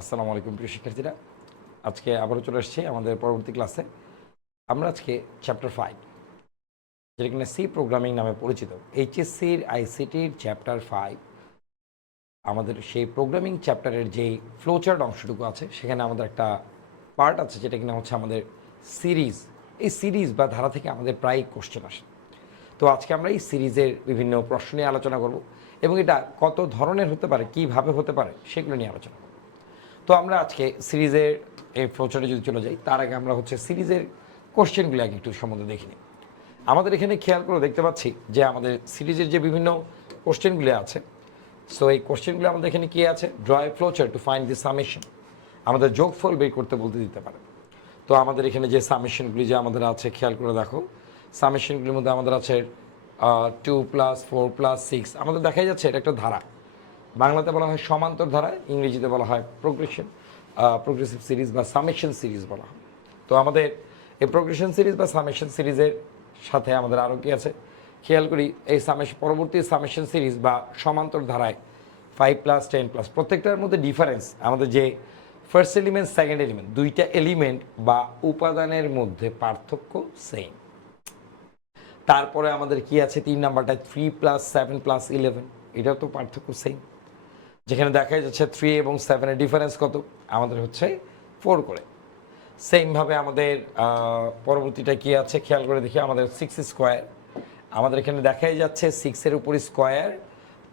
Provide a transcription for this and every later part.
আসসালামু আলাইকুম প্রিয় শিক্ষার্থীরা, আজকে আবারও চলে আসছি আমাদের পরবর্তী ক্লাসে। আমরা আজকে চ্যাপ্টার 5, যেটা কিনা সি প্রোগ্রামিং নামে পরিচিত, এইচএসসির আইসিটির চ্যাপ্টার 5, আমাদের সেই প্রোগ্রামিং চ্যাপ্টারের যেই ফ্লোচার্ট অংশটুকু আছে সেখানে আমাদের একটা পার্ট আছে যেটা কিনা হচ্ছে আমাদের সিরিজ। এই সিরিজ বা ধারা থেকে আমাদের প্রায় কোশ্চেন আসে। তো আজকে আমরা এই সিরিজের বিভিন্ন প্রশ্ন নিয়ে আলোচনা করব এবং এটা কত ধরনের হতে পারে, কীভাবে হতে পারে সেগুলো নিয়ে আলোচনা করব। তো আমরা আজকে সিরিজের এই ফ্লোচার্টে যদি চলে যাই, তার আগে আমরা হচ্ছে সিরিজের কোশ্চেনগুলো আগে একটু সম্বন্ধে দেখিনি। আমাদের এখানে খেয়াল করে দেখতে পাচ্ছি যে আমাদের সিরিজের যে বিভিন্ন কোশ্চেনগুলো আছে, সো এই কোশ্চেনগুলো আমাদের এখানে কী আছে, draw A flowchart to find the summation, আমাদের যোগফল বের করতে বলতে দিতে পারে। তো আমাদের এখানে যে সামেশনগুলি যে আমাদের আছে খেয়াল করে দেখো, সামেশনগুলির মধ্যে আমাদের আছে 2 + 4 + 6। আমাদের দেখাই যাচ্ছে এটা একটা ধারা, বাংলাতে বলা হয় সমান্তর ধারা, ইংরেজিতে বলা হয় প্রোগ্রেসিভ সিরিজ বা সামেশন সিরিজ বলা হয়। তো আমাদের এই প্রোগ্রেশন সিরিজ বা সামেশন সিরিজের সাথে আমাদের আরও কী আছে খেয়াল করি, এই পরবর্তী সামেশন সিরিজ বা সমান্তর ধারায় 5 + 10 + প্রত্যেকটার মধ্যে ডিফারেন্স আমাদের যে ফার্স্ট এলিমেন্ট সেকেন্ড এলিমেন্ট, দুইটা এলিমেন্ট বা উপাদানের মধ্যে পার্থক্য সেম। তারপরে আমাদের কি আছে 3 নাম্বারটা 3 + 7 + 11, এটাও তো পার্থক্য সেম। যেখানে দেখা যাচ্ছে 3 এবং 7 এর ডিফারেন্স কত, আমাদের হচ্ছে 4 করে। সেমভাবে আমাদের পরবর্তীটা কি আছে খেয়াল করে দেখি, আমাদের 6 স্কোয়ার, আমাদের এখানে দেখাই যাচ্ছে 6-এর উপর স্কোয়ার,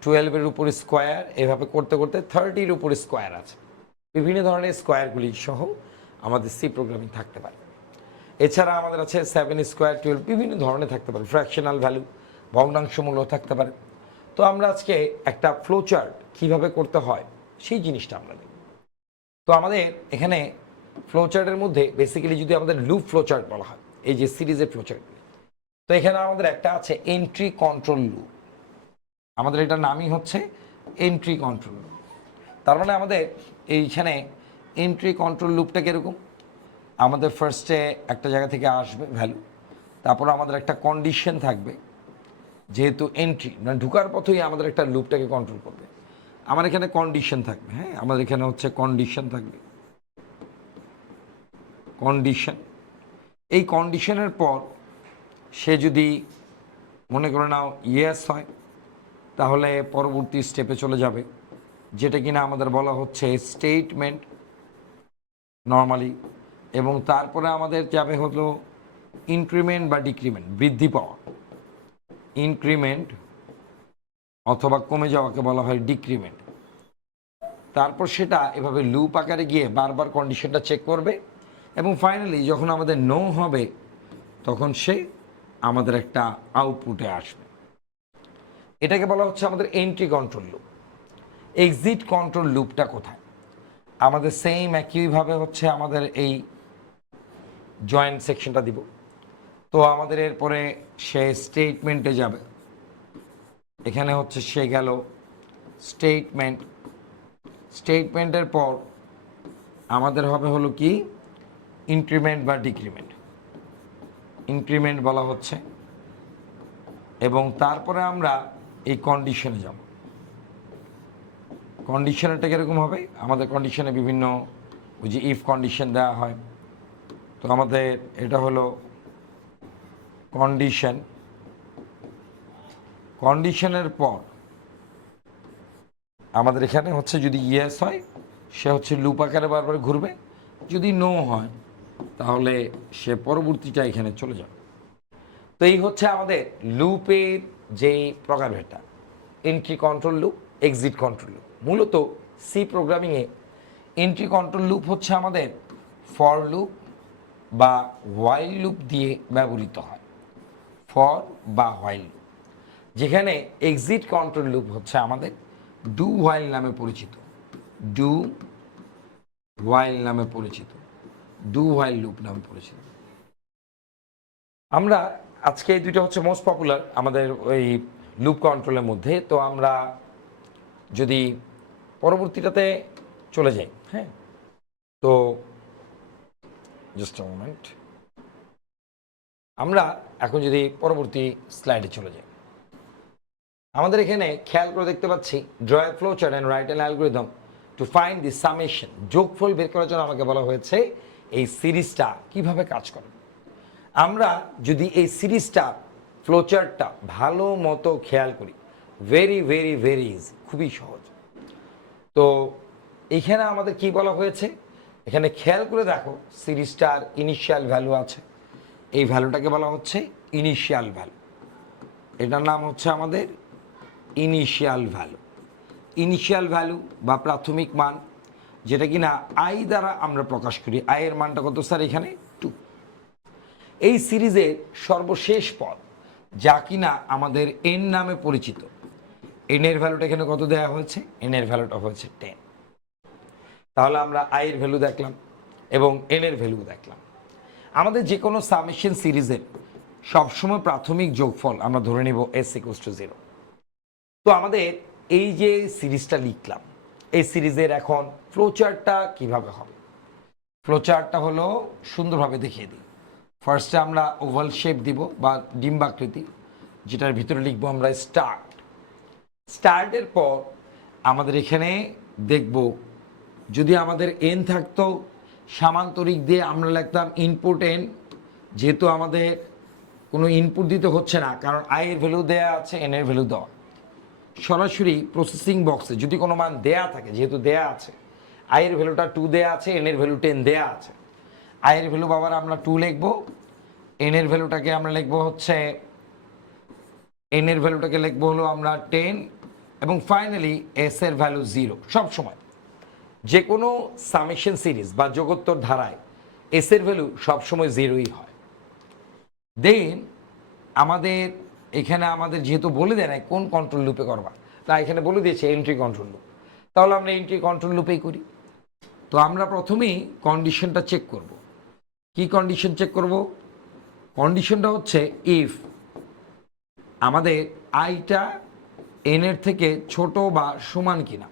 12-এর উপর স্কোয়ার, এভাবে করতে করতে 30-এর উপর স্কোয়ার আছে। বিভিন্ন ধরনের স্কোয়ারগুলি সহ আমাদের সি প্রোগ্রামিং থাকতে পারে। এছাড়া আমাদের আছে 7 স্কোয়ার 12, বিভিন্ন ধরনের থাকতে পারে, ফ্র্যাকশনাল ভ্যালু, ভগ্নাংশমূল্য থাকতে পারে। তো আমরা আজকে একটা ফ্লোচার্ট কীভাবে করতে হয় সেই জিনিসটা আমরা দেখব। তো আমাদের এখানে ফ্লোচার্টের মধ্যে বেসিক্যালি যদি আমাদের লুপ ফ্লোচার্ট বলা হয়, এই যে সিরিজের ফ্লোচার্ট, তো এখানে আমাদের একটা আছে এন্ট্রি কন্ট্রোল লুপ, আমাদের এটার নামই হচ্ছে এন্ট্রি কন্ট্রোল লুপ। তার মানে আমাদের এইখানে এন্ট্রি কন্ট্রোল লুপটা কীরকম, আমাদের ফার্স্টে একটা জায়গা থেকে আসবে ভ্যালু, তারপর আমাদের একটা কন্ডিশন থাকবে, যেহেতু এন্ট্রি মানে ঢুকার পথেই আমাদের একটা লুপটাকে কন্ট্রোল করবে। আমার এখানে কন্ডিশন থাকবে, হ্যাঁ আমাদের এখানে হচ্ছে কন্ডিশন থাকবে, কন্ডিশন। এই কন্ডিশনের পর সে যদি মনে করে নাও ইয়েস হয়, তাহলে পরবর্তী স্টেপে চলে যাবে, যেটা কিনা আমাদের বলা হচ্ছে স্টেটমেন্ট নর্মালি। এবং তারপরে আমাদের যাবে হলো ইনক্রিমেন্ট বা ডিক্রিমেন্ট, বৃদ্ধি পাওয়া, ইনক্রিমেন্ট অথবা কমে যাওয়াকে বলা হয় ডিক্রিমেন্ট। তারপর সেটা এভাবে লুপ আকারে গিয়ে বারবার কন্ডিশনটা চেক করবে এবং ফাইনালি যখন আমাদের নো হবে তখন সে আমাদের একটা আউটপুটে আসবে। এটাকে বলা হচ্ছে আমাদের entry control loop. Exit control লুপটা কোথায়, আমাদের সেম একইভাবে হচ্ছে আমাদের এই জয়েন্ট সেকশনটা দিব। তো আমাদের এরপরে সে স্টেটমেন্টে যাবে, এখানে হচ্ছে সে গেল স্টেটমেন্ট, স্টেটমেন্টের পর আমাদের হবে হলো কি ইনক্রিমেন্ট বা ডিক্রিমেন্ট, ইনক্রিমেন্ট বলা হচ্ছে। এবং তারপরে আমরা এই কন্ডিশনে যাব, কন্ডিশনটা কীরকম হবে, আমাদের কন্ডিশনে বিভিন্ন ওই যে ইফ কন্ডিশন দেওয়া হয়। তো আমাদের এটা হলো কন্ডিশন, কন্ডিশনের পর আমাদের এখানে হচ্ছে যদি ইয়েস হয় সে হচ্ছে লুপ আকারে বারবার ঘুরবে, যদি নো হয় তাহলে সে পরবর্তীটা এখানে চলে যাবে। তো এই হচ্ছে আমাদের লুপের যেই প্রকারভেদটা, entry control loop, exit control loop. মূলত সি প্রোগ্রামিংয়ে এন্ট্রি কন্ট্রোল লুপ হচ্ছে আমাদের ফর লুপ বা হোয়াইল লুপ দিয়ে ব্যবহৃত হয়, ফর বা হোয়াইল লুপ। যেখানে এক্সিট কন্ট্রোল লুপ হচ্ছে আমাদের ডু হোয়াইল নামে পরিচিত, ডু হোয়াইল নামে পরিচিত, ডু হোয়াইল লুপ নামে পরিচিত। আমরা আজকে এই দুইটা হচ্ছে মোস্ট পপুলার আমাদের ওই লুপ কন্ট্রোলের মধ্যে। তো আমরা যদি পরবর্তীটাতে চলে যাই, হ্যাঁ, তো জাস্ট আ মোমেন্ট, আমরা এখন যদি পরবর্তী স্লাইডে চলে যাই, আমাদের এখানে খেয়াল করে দেখতে পাচ্ছি draw A flowchart and write an algorithm to find the summation, যোগফল বের করার জন্য আমাকে বলা হয়েছে এই সিরিজটা কিভাবে কাজ করে। আমরা যদি এই সিরিজটা ফ্লোচার্টটা ভালো মতো খেয়াল করি, ভেরি ভেরি ভেরি ইজি, খুবই সহজ। তো এখানে আমাদের কি বলা হয়েছে, এখানে খেয়াল করে দেখো সিরিজটার ইনিশিয়াল ভ্যালু আছে, এই ভ্যালুটাকে বলা হচ্ছে ইনিশিয়াল ভ্যালু, এটার নাম হচ্ছে আমাদের ইনিশিয়াল ভ্যালু। ইনিশিয়াল ভ্যালু বা প্রাথমিক মান, যেটা কিনা আই দ্বারা আমরা প্রকাশ করি। আই এর মানটা কত স্যার? এখানে 2। এই সিরিজের সর্বশেষ পদ যা কিনা আমাদের এন নামে পরিচিত, এন এর ভ্যালুটা এখানে কত দেওয়া হয়েছে? এন এর ভ্যালুটা হয়েছে 10। তাহলে আমরা আই এর ভ্যালু দেখলাম এবং এন এর ভ্যালু দেখলাম। আমাদের যে কোনো সামেশন সিরিজের সবসময় প্রাথমিক যোগফল আমরা ধরে নিব এস ইকুয়ালস টু 0। তো আমাদের এই যে সিরিজটা লিখলাম, এই সিরিজের এখন ফ্লোচার্টটা কিভাবে হবে? ফ্লোচার্টটা হলো সুন্দরভাবে দেখিয়ে দিই। ফার্স্টে আমরা ওভাল শেপ দিব বা ডিম্বাকৃতি, যেটার ভিতরে লিখবো আমরা স্টার্ট। স্টার্টের পর আমাদের এখানে দেখব, যদি আমাদের এন থাকতো সামান্তরিক দিয়ে আমরা লিখতাম ইনপুট এন, যেহেতু আমাদের কোনো ইনপুট দিতে হচ্ছে না কারণ আই এর ভ্যালু দেওয়া আছে, এন এর ভ্যালু দেওয়া, সরাসরি প্রসেসিং বক্সে যদি কোনো মান দেয়া থাকে, যেহেতু দেয়া আছে আই এর ভ্যালুটা 2 দেয়া আছে, এন এর ভ্যালু 10 দেয়া আছে, আই এর ভ্যালু বাবার আমরা 2 লিখবো, এন এর ভ্যালুটাকে আমরা লিখবো হচ্ছে, এন এর ভ্যালুটাকে লিখবো হলো আমরা 10, এবং ফাইনালি এস এর ভ্যালু 0। সব সময় যে কোনো সামেশন সিরিজ বা যোগোত্তর ধারায় এস এর ভ্যালু সবসময় 0ই হয়। দেন আমাদের এখানে আমাদের যেহেতু বলে দেয় না কোন কন্ট্রোল লুপে করবা, তা এখানে বলে দিয়েছে এন্ট্রি কন্ট্রোল লুপ, তাহলে আমরা এন্ট্রি কন্ট্রোল লুপেই করি। তো আমরা প্রথমেই কন্ডিশনটা চেক করব। কি কন্ডিশন চেক করব? কন্ডিশনটা হচ্ছে ইফ আমাদের আইটা এন এর থেকে ছোট বা সমান কিনা।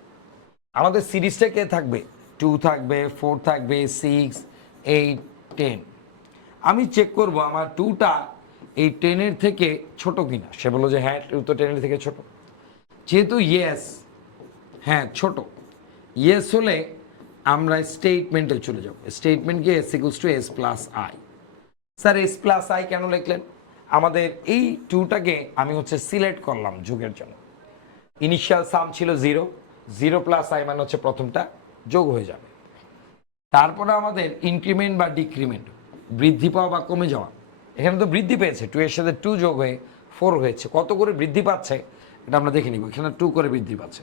আমাদের সিরিজটা কে থাকবে? 2 থাকবে, 4 থাকবে, 6, 8, 10। আমি চেক করব আমার 2টা এই 10 এর থেকে ছোট কিনা। সে বললো যে হ্যাঁ 2 তো 10 এর থেকে ছোট। যেহেতু ইয়েস, হ্যাঁ ছোট, ইয়েস হলে আমরা স্টেটমেন্টে চলে যাব। স্টেটমেন্ট কি? S equals two S plus I. Sir S plus I can লিখলেন? আমাদের এই 2টাকে আমি হচ্ছে সিলেক্ট করলাম যোগের জন্য। ইনিশিয়াল সাম ছিল 0, 0 প্লাস আই মানে হচ্ছে প্রথমটা যোগ হয়ে যাবে। তারপরে আমাদের ইনক্রিমেন্ট বা ডিক্রিমেন্ট, বৃদ্ধি পাওয়া বা কমে যাওয়া, এখানে তো বৃদ্ধি পেয়েছে, 2 এর সাথে 2 যোগ হয়ে 4 হয়েছে। কত করে বৃদ্ধি পাচ্ছে এটা আমরা দেখে নিব। এখানে 2 করে বৃদ্ধি পাচ্ছে,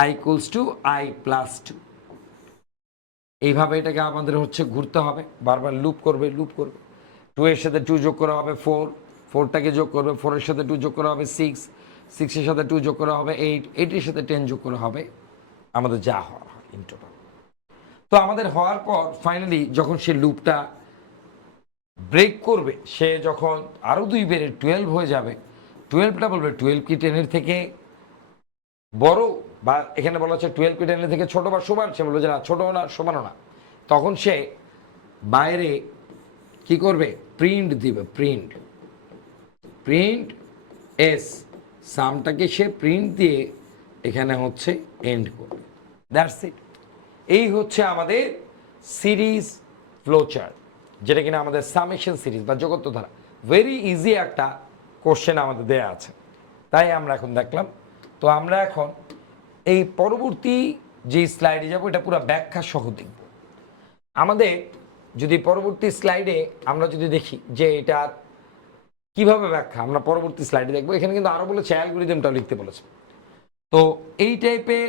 I equals to I plus 2। এইভাবে এটাকে আমাদের হচ্ছে ঘুরতে হবে, বারবার লুপ করবে। 2 এর সাথে 2 যোগ করা হবে 4, 4টাকে যোগ করবে, 4 এর সাথে 2 যোগ করা হবে 6, 6 এর সাথে 2 যোগ করা হবে 8, 8 এর সাথে 10 যোগ করা হবে আমাদের যা হওয়ার হয় ইন টোটাল। তো আমাদের হওয়ার পর ফাইনালি যখন সে লুপটা ব্রেক করবে, সে যখন আরও 2 বেড়ে 12 হয়ে যাবে, 12টা বলবে 12 কি 10 এর থেকে বড়, বা এখানে বলা হচ্ছে 12 কি 10 এর থেকে ছোট বা সমান। সে বলবে যে না, ছোটও না সমানও না। তখন সে বাইরে কি করবে? প্রিন্ট দিবে, প্রিন্ট এস, সামটাকে সে প্রিন্ট দিয়ে এখানে হচ্ছে এন্ড করবে। That's it. এই হচ্ছে আমাদের সিরিজ ফ্লোচার্ট, যেটা কিনা আমাদের সামেশন সিরিজ বা যোগত্ব ধারা। ভেরি ইজি একটা কোশ্চেন আমাদের দেয়া আছে, তাই আমরা এখন দেখলাম। তো আমরা এখন এই পরবর্তী যে স্লাইডে যাব, এটা পুরো ব্যাখ্যা সহ দেখব। আমাদের যদি পরবর্তী স্লাইডে আমরা যদি দেখি যে এটার কিভাবে ব্যাখ্যা, আমরা পরবর্তী স্লাইডে দেখবো। এখানে কিন্তু আরো বলেছে অ্যালগরিদমটাও লিখতে বলেছে। তো এই টাইপের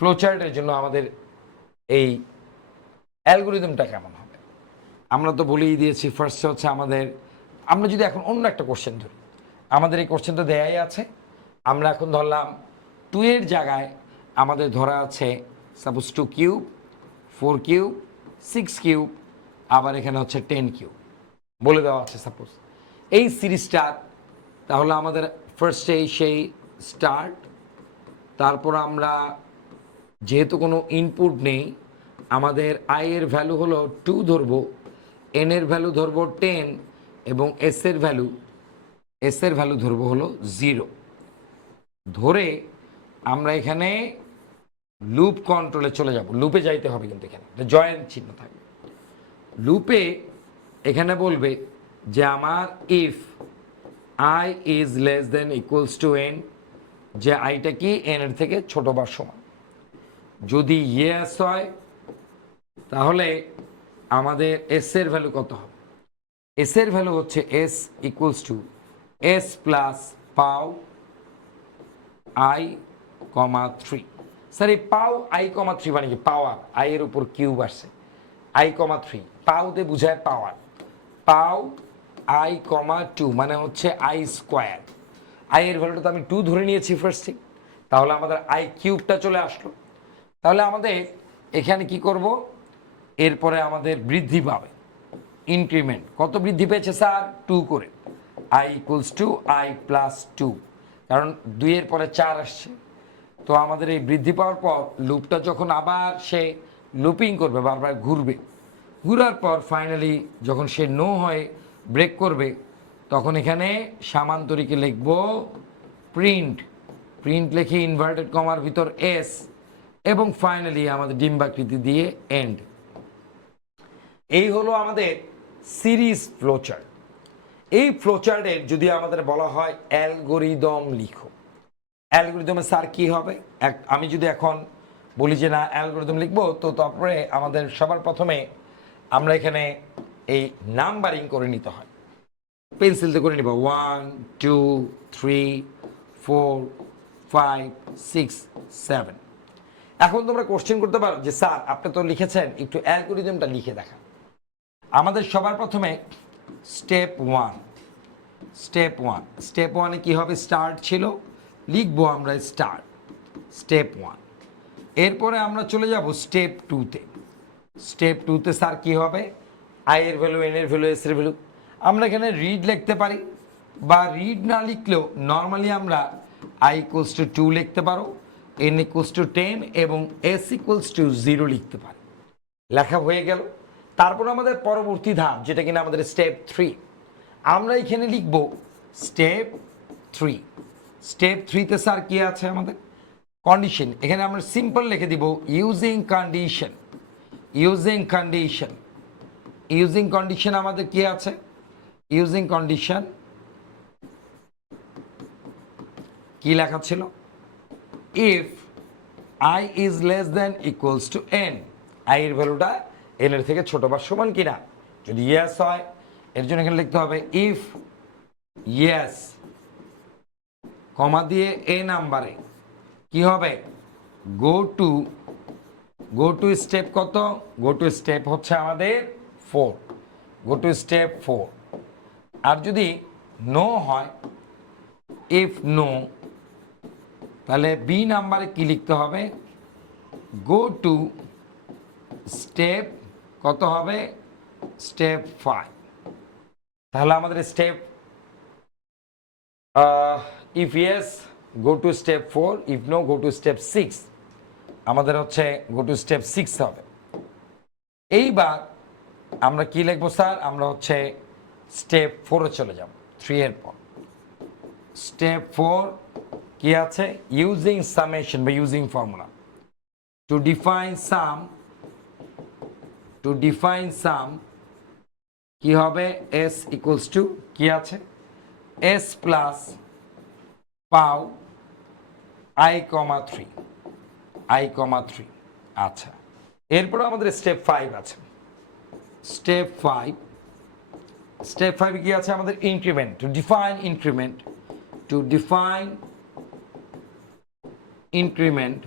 ফ্লোচার্টের জন্য আমাদের এই অ্যালগরিদমটা কেমন হবে আমরা তো বলেই দিয়েছি। ফার্স্ট হচ্ছে আমাদের, আমরা যদি এখন অন্য একটা কোশ্চেন ধরি, আমাদের এই কোশ্চেনটা দেয়াই আছে। আমরা এখন ধরলাম 2 এর জায়গায় আমাদের ধরা আছে সাপোজ 2 কিউব, 4 কিউব, 6 কিউব, আবার এখানে হচ্ছে 10 কিউব বলে দেওয়া আছে সাপোজ এই সিরিজটা। তাহলে আমাদের ফার্স্টে সেই স্টার্ট, তারপর আমরা যেহেতু কোনো ইনপুট নেই, আমাদের আই এর ভ্যালু হলো 2 ধরবো, এন এর ভ্যালু ধরবো 10, এবং এস এর ভ্যালু ধরবো হলো 0 ধরে আমরা এখানে লুপ কন্ট্রোলে চলে যাব, লুপে যাইতে হবে কিন্তু এখানে জয়েন্ট চিহ্ন থাকবে। লুপে এখানে বলবে যে আমার if I is less than equals to N, যে আইটা কি এন এর থেকে ছোট বা সমান। যদি ইয়েস হয় তাহলে আমাদের এস এর ভ্যালু কত হবে? এস এর ভ্যালু হচ্ছে S equals two S plus pow I comma three. Sir এই পাও আই কমা থ্রি মানে কি? পাওয়ার আই এর উপর কিউব আসছে, আই কমা থ্রি পাওতে বুঝায় পাওয়ার, পাও আই কমা টু মানে হচ্ছে আই স্কোয়ার। আই এর ভ্যালুটা তো আমি টু ধরে নিয়েছি ফার্স্টে, তাহলে আমাদের আই কিউবটা চলে আসলো। তাহলে আমাদের এখানে কি করব, এরপরে আমাদের বৃদ্ধি পাবে, ইনক্রিমেন্ট কত বৃদ্ধি পেয়েছে স্যার? টু করে, I equals to I plus two, কারণ দুইয়ের পরে চার আসছে। তো আমাদের এই বৃদ্ধি পাওয়ার পর লুপটা যখন আবার সে লুপিং করবে, বারবার ঘুরবে, ঘুরার পর ফাইনালি যখন সে নো হয়ে ব্রেক করবে, তখন এখানে সামান্তরিকে লিখব প্রিন্ট, প্রিন্ট লিখে ইনভার্টেড কমার ভিতর এস, এবং ফাইনালি আমাদের ডিম্বাকৃতি দিয়ে এন্ড। এই হলো আমাদের সিরিজ ফ্লোচার্ট। এই ফ্লোচার্টের যদি আমাদের বলা হয় অ্যালগোরিদম লিখো, অ্যালগোরিদমে স্যার কি হবে? আমি যদি এখন বলি যে না অ্যালগোরিদম লিখবো, তো তারপরে আমাদের সবার প্রথমে আমরা এখানে এই নাম্বারিং করে নিতে হয়, পেন্সিলতে করে নিব 1 2 3 4 5 6 7। এখন তোমরা কোশ্চেন করতে পারো যে স্যার আপনি তো লিখেছেন, একটু অ্যালগোরিদমটা লিখে দেখা। আমাদের সবার প্রথমে স্টেপ ওয়ান, স্টেপ ওয়ানে কি হবে? স্টার্ট ছিল, লিখবো আমরা স্টার্ট, স্টেপ ওয়ান। এরপরে আমরা চলে যাব স্টেপ টুতে। স্টেপ টুতে স্যার কি হবে? আই এর ভ্যালু, এন এর ভ্যালু, এস এর ভ্যালু। আমরা এখানে রিড লিখতে পারি, বা রিড না লিখলেও নর্মালি আমরা আই ইকুয়ালস টু 2 লিখতে পারো, এন ইকুয়ালস টু 10 এবং এস ইকুয়ালস টু 0 লিখতে পারি। লেখা হয়ে গেল। তারপর আমাদের পরবর্তী ধাপ, যেটা কিনা আমাদের স্টেপ 3, আমরা এখানে লিখব স্টেপ 3। স্টেপ 3তে স্যার কি আছে? আমাদের কন্ডিশন। এখানে আমরা সিম্পল লিখে দিব using condition, using condition. Using condition আমাদের কি আছে? ইউজিং কন্ডিশন কি লেখা ছিল? If I is less than equals to N, I এর ভ্যালুটা এন এর থেকে ছোট বা সমান কিনা। যদি ইয়েস হয়, এর জন্য এখানে লিখতে হবে ইফ ইয়েস, কমা দিয়ে এ নাম্বারে কি হবে? গো টু স্টেপ কত? গো টু স্টেপ হচ্ছে আমাদের 4, গো টু স্টেপ 4। আর যদি নো হয়, ইফ নো, তাহলে বি নাম্বারে কি লিখতে হবে? গো টু স্টেপ কত হবে? স্টেপ 5। তাহলে আমাদের step if yes go to step 4, if no go to step 6। আমাদের হচ্ছে গো টু স্টেপ 6 হবে। এইবার আমরা কি লিখবো স্যার? আমরা হচ্ছে স্টেপ 4-এ চলে যাব, 3 এর পর। স্টেপ 4 কি আছে? ইউজিং সামেশন বা using formula to define sum, to define sum কি হবে? এস ইকুয়ালস টু কি আছে? S plus pow I comma 3, I comma 3। আচ্ছা, এরপর আমাদের স্টেপ 5 আছে। স্টেপ 5, স্টেপ 5 কি আছে? আমাদের increment, to define increment, to define increment.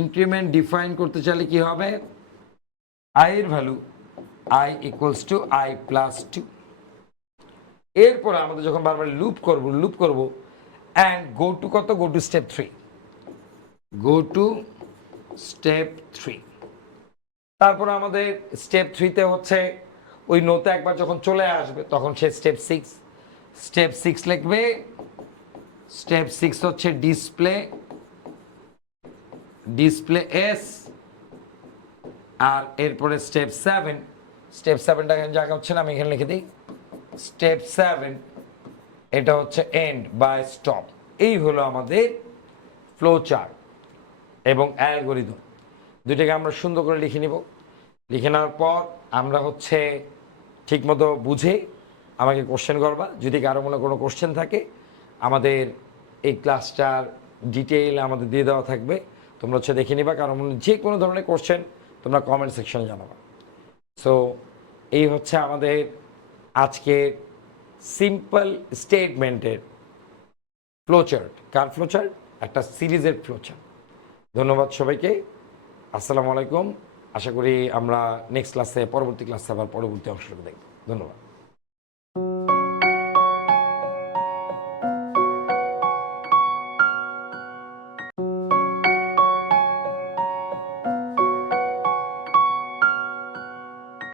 Increment define করতে চাইলে কি হবে? আই এর value I equals to I plus 2। এরপর আমাদের যখন বারবার লুপ করব অ্যান্ড গো টু কত? গো to step 3, go to step 3। তারপর আমাদের স্টেপ 3তে হচ্ছে ওই নোতে একবার যখন চলে আসবে, তখন সে স্টেপ 6, স্টেপ 6 লিখবে। স্টেপ 6 হচ্ছে ডিসপ্লে, ডিসপ্লে এস। আর এরপরে স্টেপ 7, স্টেপ 7টা জায়গা হচ্ছে না, আমি এখানে লিখে দিই স্টেপ 7, এটা হচ্ছে এন্ড বা স্টপ। এই হলো আমাদের ফ্লো চার্ট। এবং অ্যালগরিদম, দুইটাকে আমরা সুন্দর করে লিখে নিব। লিখে নেওয়ার পর আমরা হচ্ছে ঠিকমতো বুঝে আমাকে কোশ্চেন করবা। যদি কারো মনে কোনো কোশ্চেন থাকে, আমাদের এই ক্লাসটার ডিটেইল আমাদের দিয়ে দেওয়া থাকবে, তোমরা হচ্ছে দেখে নিবা। কারো মনে যে কোনো ধরনের কোশ্চেন তোমরা কমেন্ট সেকশনে জানাবা। সো এই হচ্ছে আমাদের আজকে সিম্পল স্টেটমেন্টের ফ্লোচার্ট। কার ফ্লোচার্ট? একটা সিরিজের ফ্লোচার্ট। ধন্যবাদ সবাইকে, আসসালামু আলাইকুম। আশা করি আমরা নেক্সট ক্লাসে, পরবর্তী ক্লাসে আবার পরবর্তী অংশটুকু দেখব। ধন্যবাদ।